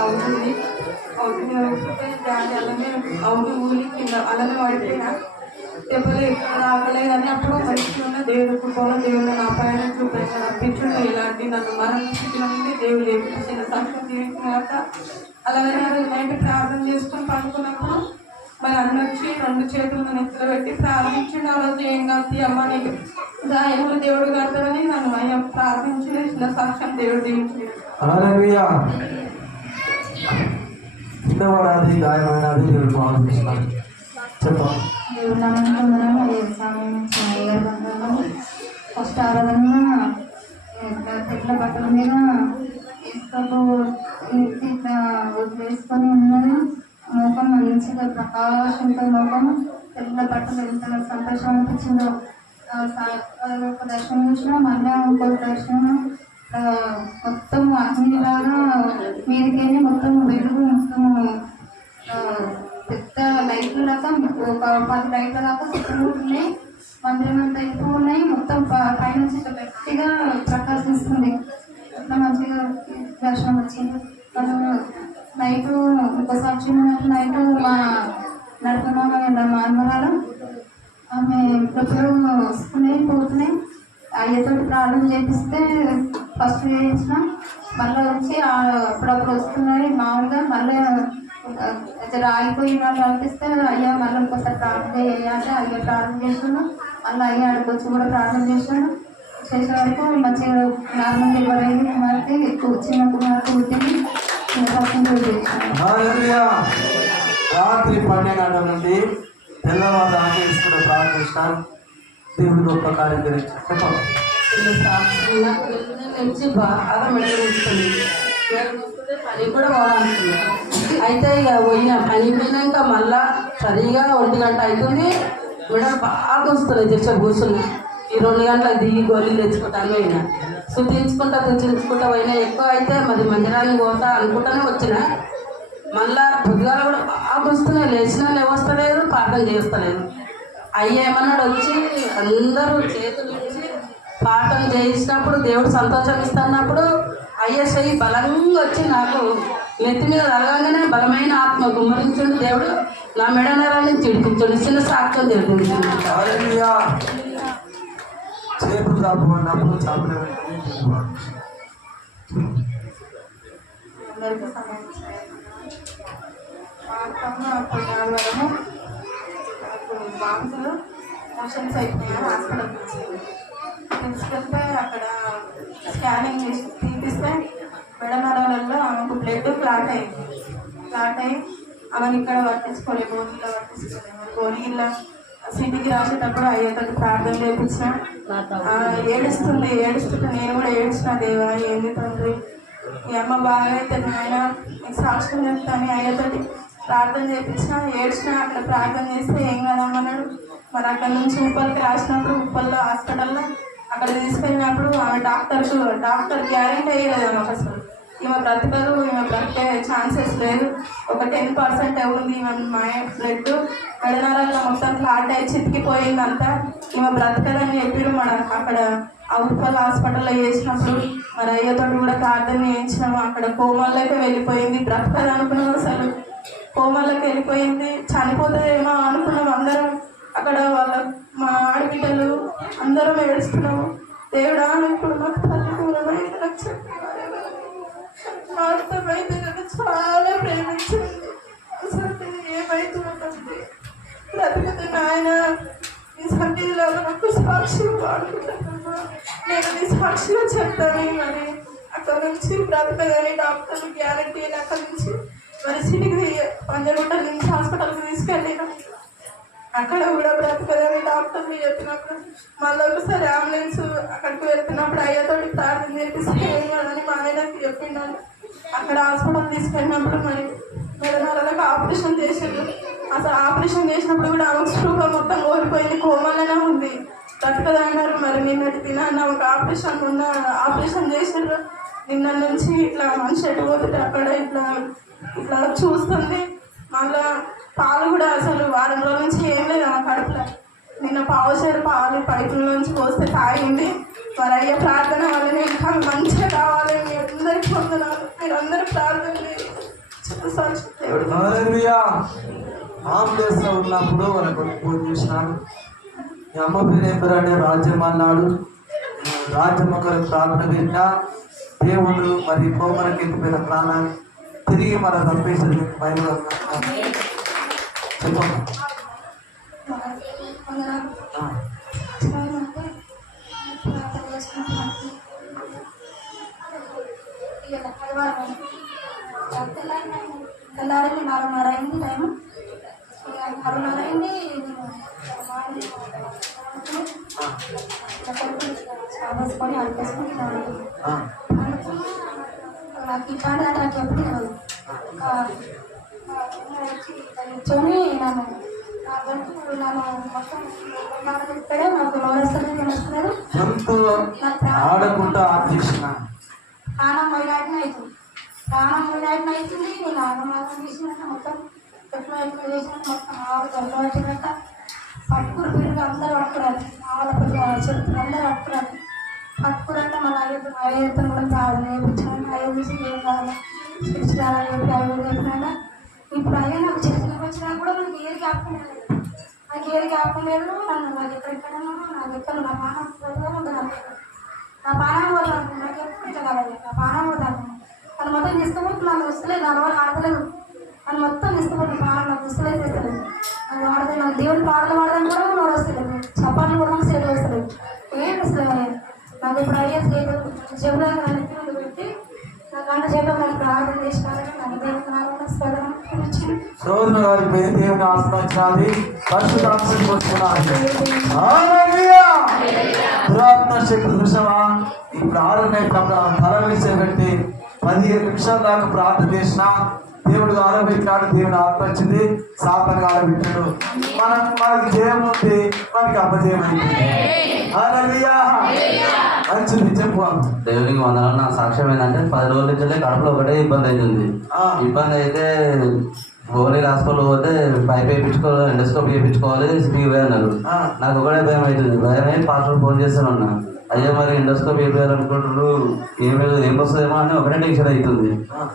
అవుతుంది. అవుతుంది. దాని అలానే అవును ఊరి కింద అలానే పడిపోయినా దెబ్బలు ఎక్కడ రాగలేదని అప్పుడు మంచిగా ఉన్న దేవుడు కృపలో దేవుడు నా పైన చూపించిన అర్పించుండే ఇలాంటి నన్ను మరణ స్థితిలో నుండి దేవుడు చేపించిన సాక్ష్యం తర్వాత అలాగే నైట్ ప్రార్థన చేసుకొని పడుకున్నప్పుడు మరి అన్న వచ్చి రెండు చేతులను నెత్తలు పెట్టి ప్రార్థించండి. ఆ రోజు ఏం కాదు అమ్మ నీకు గాయములు దేవుడు కడతాడని నన్ను అయ్యా ప్రార్థించి చిన్న సాక్ష్యం దేవుడు దీవించింది హల్లెలూయా. చిన్నవాడాది గాయమైనది దేవుడు బాగు చేసినాడు ఫస్ట్ ఆరాధన ఇట్లా తెల్ల బట్టల మీద ఇసుకతో ఎత్తి ఇట్లా ఉన్నది ముఖం మంచిగా ప్రకాశంతో లోపం తెల్ల బట్టలు ఎంత సంతోషం అనిపించిందో ఒక దర్శనం చూసినా మళ్ళీ ఇంకో దర్శనం మొత్తం అగ్నిలాగా మీదకెళ్ళి మొత్తం వెలుగు మొత్తం పెద్ద లైట్లు దాకా ఒక పది లైట్ల దాకా చుట్టూ ఉన్నాయి. మందిరం అంతా ఎక్కువ ఉన్నాయి. మొత్తం పైన ఇట్లా గట్టిగా ప్రకాశిస్తుంది అట్లా మంచిగా దర్శనం వచ్చింది మనం నైట్ ఒక సాక్షి నైట్ మా నడుపున్నాం మా అమ్మగారు ఆమె ప్రతిరోజు వస్తున్నాయి పోతున్నాయి. అయ్యతో ప్రార్థన చేపిస్తే ఫస్ట్ చేయించిన. మళ్ళీ వచ్చి అప్పుడప్పుడు వస్తున్నాయి మామూలుగా మళ్ళీ జర ఆగిపోయి వాళ్ళు అనిపిస్తే అయ్యా మళ్ళీ ఇంకోసారి ప్రారంభం చేయాలి అయ్యా ప్రారంభం చేసాను మళ్ళీ అయ్యా అక్కడికి కూడా ప్రారంభం చేశాను. చేసే వరకు మంచిగా నార్మల్ డెలివరీ అయింది కుమార్తె. ఎక్కువ చిన్న కుమార్తె పుట్టింది రాత్రి పన్నెండు గంటల నుండి తెల్లవారు ఆచరిస్తున్న ప్రారంభిస్తాను దేవుడు గొప్ప కార్యం గురించి. చెప్పండి. నుంచి బాగా మెడగొస్తుంది పని కూడా పోవాలనుకున్నాను అయితే ఇక పోయిన పని పోయినాక మళ్ళా సరిగా ఒంటి గంట అవుతుంది. మెడ బాగా వస్తుంది జస్ట్ కూర్చున్నా ఈ రెండు గంటలకు దిగి గోళీలు తెచ్చుకుంటాను పోయినా. శుద్ధించుకుంటా తెచ్చుకుంటా పోయినా ఎక్కువ అయితే మరి మందిరానికి పోతా అనుకుంటానే వచ్చిన. మళ్ళా పొద్దుగాల కూడా బాగా వస్తున్నాయి. లేచినా లేవస్తలేదు ప్రార్థన చేస్తలేదు. అయ్యేమన్నాడు వచ్చి అందరూ చేతులు ఇచ్చి పాఠం చేసినప్పుడు దేవుడు సంతోషం ఇస్తున్నప్పుడు అయ్యేసరి బలంగా వచ్చి నాకు నెత్తి మీద తరగంగానే బలమైన ఆత్మ గుమ్మరించుండు దేవుడు. నా మెడ నరాన్ని చిడిపించుండు చిన్న సాక్ష్యం తిరుగుబాటు. అందరికీ సంబంధించిన వాడతాము అప్పుడు ఆదివారము నాకు బాంబులు మోషన్స్ అయిపోయాయి హాస్పిటల్కి నుంచి తీసుకెళ్తే అక్కడ స్కానింగ్ చేసి తీపిస్తే మెడ నరాలలో ఆమెకు బ్లడ్ క్లాట్ అయింది. క్లాట్ అయ్యి ఆమెను ఇక్కడ పట్టించుకోలేదు గోనీలో పట్టించుకోలేదు మరి గోనీలో సిటీకి రాసేటప్పుడు అయ్యేటట్టు ప్రార్థన చేయించిన ఏడుస్తుంది ఏడుస్తుంటే నేను కూడా ఏడుచిన దేవా ఏంది తండ్రి? ఈ అమ్మ బాగా అయితే నాయన. నీకు చెప్తాను అయ్యేతోటి ప్రార్థన చేయించిన ఏడ్చిన అక్కడ ప్రార్థన చేస్తే ఏం కదమ్మన్నాడు? మరి అక్కడ నుంచి ఉప్పల్కి రాసినప్పుడు ఉప్పల్లో హాస్పిటల్లో అక్కడ తీసుకెళ్ళినప్పుడు ఆమె డాక్టర్కు డాక్టర్ గ్యారెంటీ అయ్యలేదు ఆమెకు అసలు. ఈమె బ్రతకదు ఈమె బ్రతికే ఛాన్సెస్ లేదు. ఒక టెన్ పర్సెంట్ ఉంది ఈమె మాయ బ్లడ్. మెడనరాల్లో మొత్తం క్లాట్ అయ్యి చితికిపోయిందంతా. ఈమె బ్రతకదని చెప్పారు మన అక్కడ ఆ ఉప్పల్ హాస్పిటల్లో చేసినప్పుడు. మరి అయ్యతో కూడా ప్రార్థన చేయించినాము. అక్కడ కోమల్లోకి వెళ్ళిపోయింది. బ్రతకదనుకున్నాం అసలు. కోమాలకు వెళ్ళిపోయింది. చనిపోతుందేమో అనుకున్నాం అందరం. అక్కడ వాళ్ళ మా ఆడబిడ్డలు అందరం ఏడుస్తున్నాము దేవుడా ఇప్పుడు మాకు తల్లి దూరమైంది నాకు చెప్పాలి నన్ను చాలా ప్రేమించింది. అసలు నేను ఏమైతుందంటే బ్రతుకుతున్న ఆయన నీ సన్నిధిలో నాకు సాక్షి వాడుకుంటున్నా నేను నీ సాక్షిగా చెప్తాను మరి. అక్కడ నుంచి బ్రతకదని డాక్టర్లు గ్యారంటీ అని నుంచి మరి సిటీకి పంజగుట్ట నుంచి హాస్పిటల్కి తీసుకెళ్ళిన అక్కడ కూడా బ్రతకదని డాక్టర్లు చెప్పినప్పుడు మళ్ళీ ఒకసారి అంబులెన్స్ అక్కడికి వెళ్తున్నప్పుడు అయ్యతోటి ప్రార్థన చేపిస్తే ఏం మా ఆయనకి చెప్పిండాను అక్కడ హాస్పిటల్ తీసుకెళ్ళినప్పుడు మరి మెడనరాలకు ఆపరేషన్ చేసిండు. అసలు ఆపరేషన్ చేసినప్పుడు కూడా ఆమెకు స్ట్రోక్ మొత్తం కోల్పోయింది కోమలనే ఉంది. బ్రతకదన్నారు మరి నిన్నటి దినాన్న ఒక ఆపరేషన్ ఉన్న ఆపరేషన్ చేసిండ్రు. నిన్న నుంచి ఇట్లా మనిషి ఎటు అక్కడ ఇట్లా ఇట్లా చూస్తుంది. మళ్ళా పాలు కూడా అసలు వారం రోజుల నుంచి ఏం లేదు ఆమె కడుపులో. నిన్న పావుసేరు పాలు పైపుల నుంచి పోస్తే తాగింది. మరి అయ్యే ప్రార్థన వల్ల ఇంకా మంచిగా కావాలి. మీ అందరికి పొందనాలు మీరు అందరూ ప్రార్థన చేయండి. ఉన్నప్పుడు వాళ్ళకు ఫోన్ చేసినాను మీ అమ్మ పేరు ఏం పేరు అంటే రాజ్యం అన్నాడు. రాజ్యం ఒకరు ప్రార్థన విన్నా దేవుడు మరి కోమలకి ఎక్కిపోయిన ప్రాణాన్ని తిరిగి మన తప్పేసి బయలు చెప్పమ్మా ఆ. తెల్లారింది నాలుగున్నర అయింది టైం నాలుగున్నర అయింది చావేసుకొని అడిపేసుకొని ఆ. నాకు ఈ పాట నాకు ఎప్పుడు తెలియదు ఒక కూర్చొని నన్ను నా గొంతు నన్ను మొత్తం మాట్లాడితే నాకు నోరేస్తుంది తెలుస్తున్నారు ఆడకుండా ఆపేసిన ప్రాణం పోయినట్టు అవుతుంది ప్రాణం పోయినట్టు అవుతుంది నేను ఆగమాగం చేసినాక మొత్తం ఎట్లా ఎట్లా చేసినా మొత్తం ఆవు దొంగ పట్టినాక పట్టుకురు పిల్లలు అందరూ పట్టుకురారు ఆవుల పిల్లలు చెప్తున్నారు అందరూ పట్టుకురారు పట్టుకురంటే మన అయ్యతో అయ్యతో కూడా తాడు నేర్పించాను అయ్య చూసి ఏం కావాలి పిలిచిరాలని చెప్పి అయ్య చెప్పినాక ఇప్పుడు అయ్యా నాకు చేతికి వచ్చినా కూడా మనకి ఏది జ్ఞాపకం లేదు నాకు ఏది జ్ఞాపకం లేదు నన్ను నాకు ఎక్కడెక్కడ నాకు ఎక్కడ నా ప్రాణం నా పానం పోతాను నాకు ఎప్పుడు ఇట్లా కావాలి నా పానం పోతాను అది మొత్తం తీసుకుపోతే నాకు వస్తలేదు నా వల్ల ఆడతలేదు అది మొత్తం తీసుకుపోతే ప్రాణం నాకు వస్తలేదు చేస్తలేదు అది ఆడలేదు నాకు దేవుడు పాటలు దేవుని ఆశ్రయించినది పరిశుద్ధాంశం పురాతన శక్తి చూసావా? ఇప్పుడు ఆరునే తల వేసేబెట్టి పదిహేను నిమిషాల దాకా ప్రార్థన చేసిన దేవుడు ఆరోపించాడు దేవుని ఆత్మచ్చింది సాతను ఆరోపించాడు మనం మనకి జయం ఉంది మనకి అపజయం అయింది హల్లెలూయా. మంచిది చెప్పు దేవునికి వందనాలు. నా సాక్ష్యం ఏంటంటే పది రోజుల నుంచి కడుపులో ఒకటే ఇబ్బంది అవుతుంది ఆ. ఇబ్బంది అయితే ఓన్లీ హాస్పిటల్ పోతే పైప్ వేయించుకోవాలి ఎండోస్కోప్ వేయించుకోవాలి సిటీ అన్నారు. నాకు ఒకటే భయం అవుతుంది భయం అయి పాస్టర్ ఫోన్ చేస్తాను అన్న. అయ్యో మరి ఎండోస్కోప్ వేయాలనుకుంటున్నారు ఏం లేదు ఏం వస్తుందేమో అని ఒకటే టెన్షన్ అవుతుంది.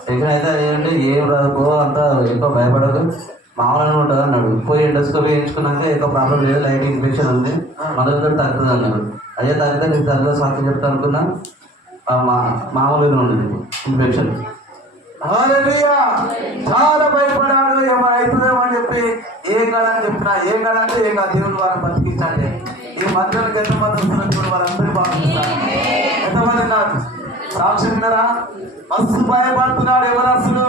టెన్షన్ అయితే ఏంటంటే ఏం రాదు అంతా ఎక్కువ భయపడదు మామూలుగా ఉంటుంది అన్నాడు. పోయి ఎండోస్కోప్ వేయించుకున్నాక ఎక్కువ ప్రాబ్లం లేదు లైట్ ఇన్ఫెక్షన్ ఉంది. మందులతో తగ్గుతుంది అన్నాడు. అదే తగ్గితే నీకు తగ్గ సాక్షి చెప్తా అనుకున్నా. మామూలుగా ఉండేది ఇన్ఫెక్షన్. చాలా భయపడాడు ఏమైనా అవుతుందేమో అని చెప్పి ఏం కాదని చెప్పినా ఏం కాదంటే ఏం కాదు దేవుడు వారిని బతికించండి ఈ మధ్యలో ఎంతమంది వస్తున్నారు చూడు వాళ్ళందరూ బాగుంటున్నారు ఎంతమంది ఉన్నారు? సాక్షి విన్నారా? మస్తు భయపడుతున్నాడు ఎవరస్తుడు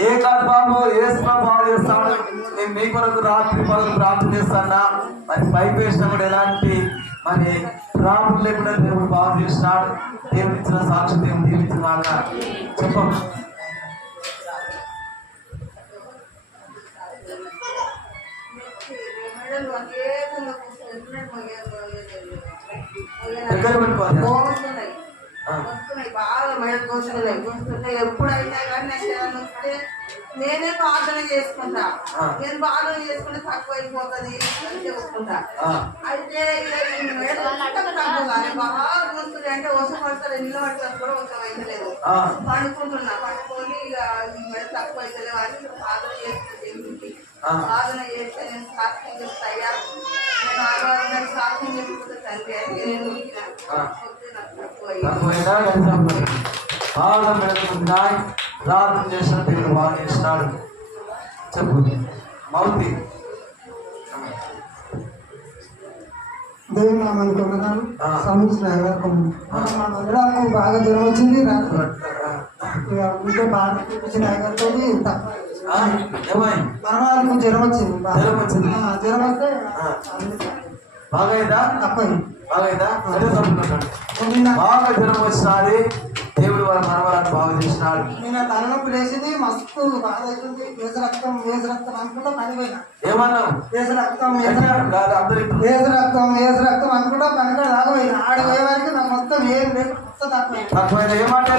ఏ కాదు బాబు ఏ బాగు చేస్తాడు. నేను మీ కొరకు రాత్రి పనులు ప్రార్థన చేస్తానా? మరి భయపేసిన కూడా ఎలాంటి మరి రాముడు లేకుండా దేవుడు బాగు చేసినాడు? దేవుడిచ్చిన సాక్షి దేవుడు దీవించిన చెప్పం దగ్గర పెట్టుకోవాలి ఆ. వస్తున్నాయి బాగా మెడలు కోసుకున్నాయి. ఎప్పుడైనా కానీ ఏదైనా వస్తే నేనే ప్రార్థన చేసుకుంటా. నేను ప్రార్థన చేసుకుంటే తక్కువ అయిపోతుంది చేసుకుంటా. అయితే బాగా కూర్చుంది అంటే వసం పడతారు. ఇల్లు పడతారు కూడా వసం అయితలేదు. ఆ. పండుకుంటున్నా. పండుకొని ఇక తక్కువ అవుతలేవు అని ప్రార్థన చేస్తుంది ప్రార్థన చేస్తే నేను సాక్షి చెప్తాయా నేను ఆడవాళ్ళని సాక్షి చెప్పుకుంటే తండ్రి అని నేను ఊరికినా. ఆ. వస్తే నాకు తక్కువ అయ్యింది. తక్కువైనా కలిసి బాగా మెడకున్నాయి ప్రార్థన చేసిన దేవుడు బాగా చేసినాడు చెప్పు. మౌతి. సంవత్సరం ఎగరకు మా మందిరాలకు బాగా జ్వరం వచ్చింది ఉంటే బాగా చూపించిన ఆ, ఏమై మనవాళ్ళకు జ్వరం వచ్చింది బాగా. జ్వరం వచ్చింది? జ్వరం వస్తే. బాగైందా? తప్పదు. బాగైందా? అదే నిన్న బాగా జ్వరం వచ్చినది దేవుడు వాళ్ళ మనవరాన్ని బాగా చేసినాడు. నిన్న తలనొప్పి లేచింది మస్తు బాధ అవుతుంది వేస రక్తం వేస రక్తం అనుకుంటా పనిపోయినా. ఏమన్నావు? వేస రక్తం వేస? రక్తం. వేస రక్తం వేస రక్తం అనుకుంటా పనికాడ దాకపోయినా ఆడ పోయే వరకు నాకు మొత్తం ఏం లేదు మొత్తం తక్కువ తక్కువైంది ఏమంటే?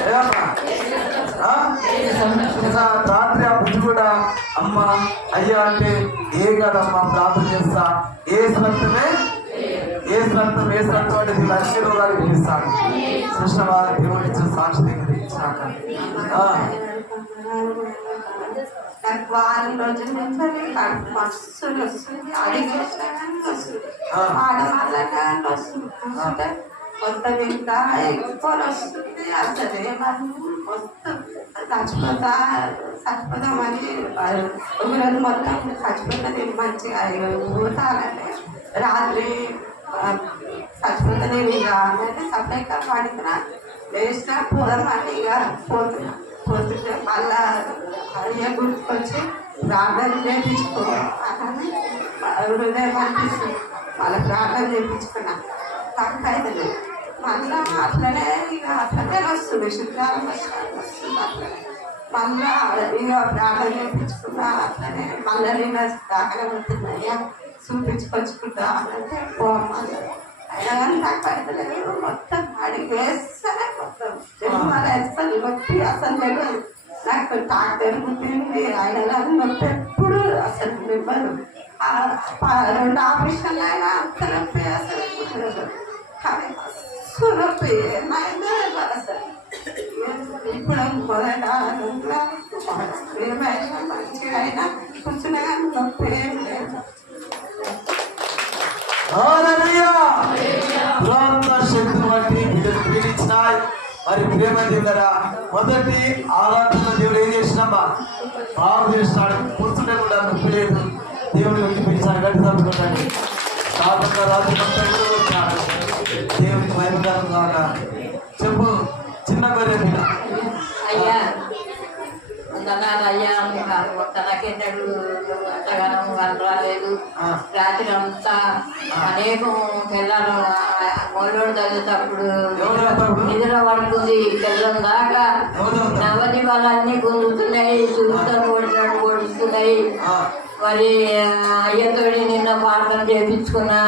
ఇంకా రాత్రి ఆ బుద్ధి కూడా అమ్మ అయ్యా అంటే ఏ కాదమ్మా ప్రార్థన చేస్తా? ఏ రక్తమే ఏ రక్తం ఏ రక్తం అంటే దీని అన్ని రోగాలు పిలుస్తాడు కృష్ణ వారి దేవుడు ఇచ్చిన సాక్షి దగ్గర వచ్చినాక. ఆ, నాకు వారం రోజుల నుంచి కడుపు మస్తు వస్తుంది వస్తుంది. ఆడవాళ్ళ వస్తుంది వస్తుంటే మొత్తం ఇంకా వస్తుంది అసలు ఏమన్నా మొత్తం చచ్చిపోతా చచ్చిపోతామని ఊళ్ళో మొత్తం చచ్చిపోతుంది మంచిగా పోతానంటే రాత్రి చచ్చిపోతుంది ఇక అంటే సపరేట్గా పడుతున్నా వేస్ట్గా పోదామని ఇక పోతున్నా. పోతుంటే మళ్ళా అయ్యే గుర్తుకొచ్చి ప్రార్థన చేయించుకో అని హృదయం అనిపిస్తుంది మళ్ళీ ప్రార్థన చేయించుకున్నా. తక్కువ అవుతుంది మళ్ళా అట్లనే ఇక అట్లనే వస్తుంది శుక్రవారం వస్తుంది మళ్ళా ఇక ప్రార్థన చేయించుకున్నా అట్లనే మళ్ళీ నేను దాఖలు ఉంటున్నాయా చూపించుకొచ్చుకుంటా అంటే పోవాలి అయినా కానీ నాకు పడతలేదు మొత్తం అడిగి వేస్తేనే మొత్తం. జన్మాలు వేస్తుంది నొప్పి అసలు తెలియదు నాకు డాక్టర్ పుట్టింది ఆయన నొప్పి ఎప్పుడు అసలు ఇవ్వదు రెండు ఆపరేషన్లు అయినా అంత నొప్పి అసలు కానీ ఇప్పుడు మొదట మంచిగా అయినా కానీ నొప్పి ఏం లేదు బట్టి బిడ్డలు పీడించినాయి మరి ప్రేమ దేవుడరా మొదటి ఆరాధన దేవుడు ఏం చేసినమ్మా బాగు చేస్తాడు. కూర్చుంటే కూడా నొప్పి లేదు. దేవుడు వెళ్ళి పిలిచాడు. గట్టి తప్పుకుంటాడు రాజు కాక చెప్పు చిన్న పిల్ల అయ్యా వందనాలు అయ్యా తనకెన్నడు అంతగానం వాళ్ళు రాలేదు. రాత్రి అంతా అనేకం పిల్లలు మొదలు తగ్గేటప్పుడు? నిద్ర పడుతుంది. తెల్లం దాకా గుంజుతున్నాయి చూస్తాను ఓడినట్టు ఓడుస్తున్నాయి ఆ, మరి అయ్యతోడి నిన్న ప్రార్థన చేయించుకున్నా.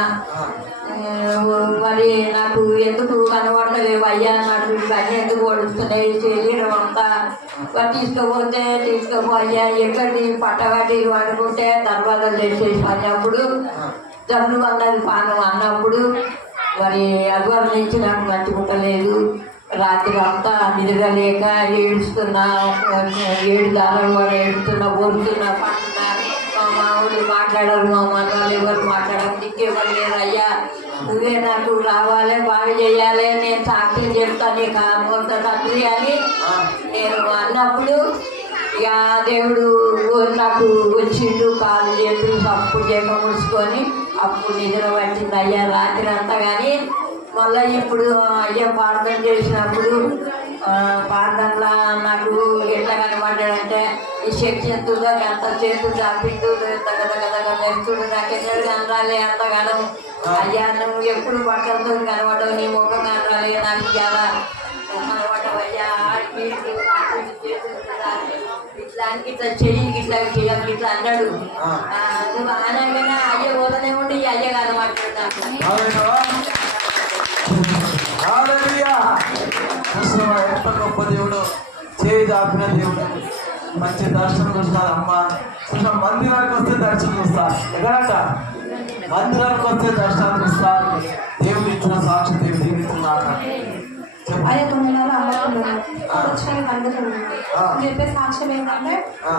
మరి నాకు ఎందుకు కనబడతలేవు అయ్యా నాకు ఇవన్నీ ఎందుకు పడుతున్నాయి చేయడం అంతా మరి తీసుకుపోతే తీసుకుపోయా అయ్యా ఎక్కడి పట్టగట్టి వండుకుంటే తర్వాత చేసేసి అన్నప్పుడు జబ్బు అన్నది పానం అన్నప్పుడు. మరి అగవరం నుంచి నాకు మంచుకుంటలేదు రాత్రి అంతా నిద్రలేక ఏడుస్తున్నా ఏడు దారాలు కూడా ఏడుస్తున్నా బొరుతున్నా పడుతున్నా. మా మామూలు మాట్లాడరు మా మనవాళ్ళు ఎవరు మాట్లాడరు. నీకెవరు లేరు అయ్యా నువ్వే నాకు రావాలి బాగా చేయాలి నేను సాక్షి చెప్తాను నీకు అమౌంట్ తండ్రి అని నేను అన్నప్పుడు ఇక దేవుడు నాకు వచ్చిండు కాలు చేతులు అప్పుడు చేక ముడుచుకొని అప్పుడు నిద్ర వచ్చింది అయ్యా రాత్రి అంతా కానీ మళ్ళీ ఇప్పుడు అయ్యా ప్రార్థన చేసినప్పుడు ప్రార్థనలో నాకు ఎట్లా కనబడ్డాడంటే ఈ శక్తి ఎంతుందో ఎంత చేతులు చాపిండు దగ్గర దగ్గర నెస్తుడు నాకు ఎన్నడు కనరాలే అంతగానం. అయ్యా నువ్వు ఎప్పుడు బట్టలతో కనబడవు నీ ముఖం కనరాలే నాకు ఇలా కనబడవయ్యా ఇట్లానికి ఇట్లా చెయ్యి ఇట్లా చెయ్యాలి ఇట్లా అన్నాడు. నువ్వు అనగానే అయ్య పోతనే ఉండి అయ్య. హల్లెలూయా. కృష్ణుడు ఎంత గొప్ప దేవుడు చేయి దాపిన దేవుడు. మంచి దర్శనం చూస్తారు అమ్మ కృష్ణ మందిరానికి వస్తే దర్శనం చూస్తారు ఎక్కడంట మందిరానికి వస్తే దర్శనం చూస్తారు దేవుడు ఇచ్చిన సాక్షి దేవుడు దీవిస్తున్నాడు చెప్పు. అదే కొన్ని నెలలు అమ్మకున్నాను వచ్చిన అందరూ ఆ. చెప్పే సాక్ష్యం ఏంటంటే.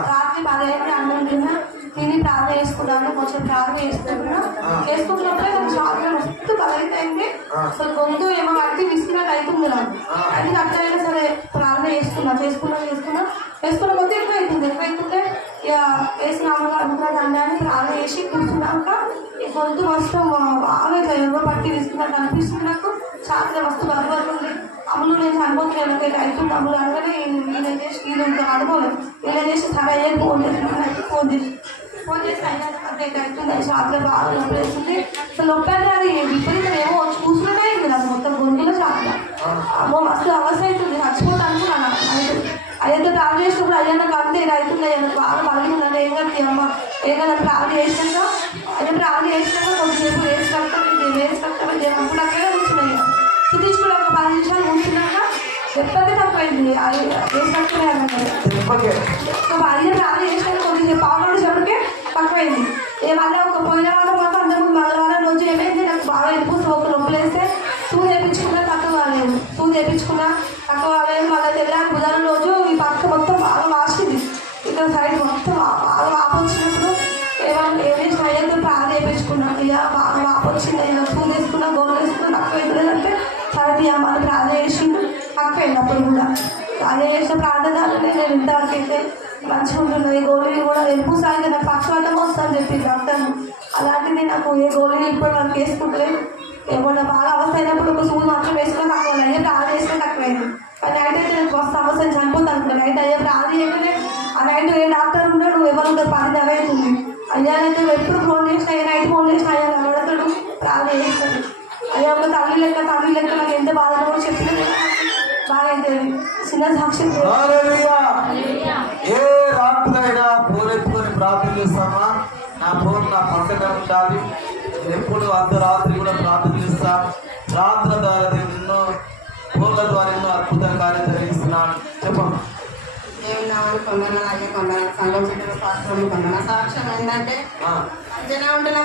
రాత్రి పదహైదు అన్నం తిన్నా తిని ప్రార్థన చేసుకున్నాను కొంచెం ప్రార్థన చేసుకుంటున్నా ఆ. చేసుకుంటున్నప్పుడే నాకు చాలా మస్తు ఆ. అసలు గొంతు ఏమో కట్టి విసిగినట్టు అవుతుంది నాకు. అది అట్లయినా సరే ప్రార్థన చేసుకున్నా చేసుకున్నా చేసుకున్నా చేసుకున్న పట్టి అనిపిస్తుంది నాకు చాలా మస్తు బలపడుతుంది అమ్ములు నేను అనుభవం అవుతుంది అమ్ములు అనగానే నేను చేసి ఈయన ఇంకా అనుభవం ఈయన చేసి సరే అయ్యే ఫోన్ చేసి. ఫోన్ చేసి ఫోన్ చేసి అయినా అంటే అవుతుంది షాప్లో బాగా నొప్పి వేస్తుంది అసలు నొప్పి అది విపరీతం ఏమో వచ్చి అయింది నాకు మొత్తం గొంతులో షాప్లో అమ్మో మస్తు అవస్థ అవుతుంది. చచ్చిపోతా అనుకున్నాను అయితే అయ్యతో ట్రావెల్ చేసినప్పుడు అయ్యా నాకు అంతే. ఇది అవుతుంది అయ్యా నాకు బాగా పలిగిందంటే ఏం కదా అమ్మ. ఏం కదా ట్రావెల్ చేసినాక అయ్యా ట్రావెల్ చేసినాక కొంచెం వేసి వేసినాక ఇది అప్పుడు అక్కడే కూర్చున్నాయి సుతీష్కుడు ఒక పది నిమిషాలు కూర్చున్నాక ఎప్పటికీ తప్పైంది అది వేసి కట్టలే అన్నమాట చెప్పకే ఒక పది ట్రావెల్ చేసినాక కొద్దిసేపు పావులు చెప్పడికే తక్కువైంది ఏ వల్ల ఒక పోయిన వారం మాత్రం అంతకుముందు మంగళవారం రోజు ఏమైంది నాకు బాగా ఎక్కువ సోపు నొప్పులు వేస్తే సూ వేయించుకున్నా తక్కువ కాలేదు సూ వేయించుకున్నా తక్కువ కాలేదు మళ్ళీ తెల్లారి బుధ ఎక్కువసారి కదా ఎరుపు సాయంత్రం నాకు పక్షవాతం వస్తుందని చెప్పి డాక్టర్ అలాంటిది నాకు ఏ గోళీలు ఇప్పుడు వరకు వేసుకుంటలేదు ఏమన్నా బాగా అవస్థ అయినప్పుడు ఒక సూది మాత్రం వేసుకుని తక్కువ నైట్ ప్రార్థన చేసుకొని తక్కువైంది కానీ నైట్ అయితే నాకు వస్తా అవస్థ చనిపోతాను అనుకున్నా నైట్ అయ్యే ప్రార్థన చేయకుండా ఆ నైట్ ఏ డాక్టర్ ఉన్నాడు ఎవరు ఉంటారు పది అవుతుంది అయ్యా అయితే ఎప్పుడు ఫోన్ చేసినా ఏ నైట్ ఫోన్ చేసినా అయ్యా నడతాడు ప్రార్థన చేస్తాడు అయ్యా ఒక తల్లి లెక్క తల్లి లెక్క నాకు ఎంత బాధ కూడా చెప్పిన బాగా అయితే చిన్న సాక్షి. పక్కన ఉండాలి. ఎప్పుడు అర్ధరాత్రి కూడా ప్రార్థన చేస్తా. రాత్రి ద్వారా ఎన్నో ఫోన్ల ద్వారా ఎన్నో అద్భుత కార్యం జరిగిస్తున్నాను. సంఘం కొందరు సాక్ష్యం ఏంటంటే ఉంటున్నా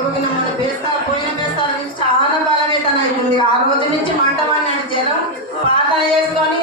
ఉంటున్నా మన బేస్తా పోయిన బేస్తా చాలా బలవేతన అవుతుంది ఆ రోజు నుంచి మంట పడినట్టు జనం ప్రార్థన చేసుకొని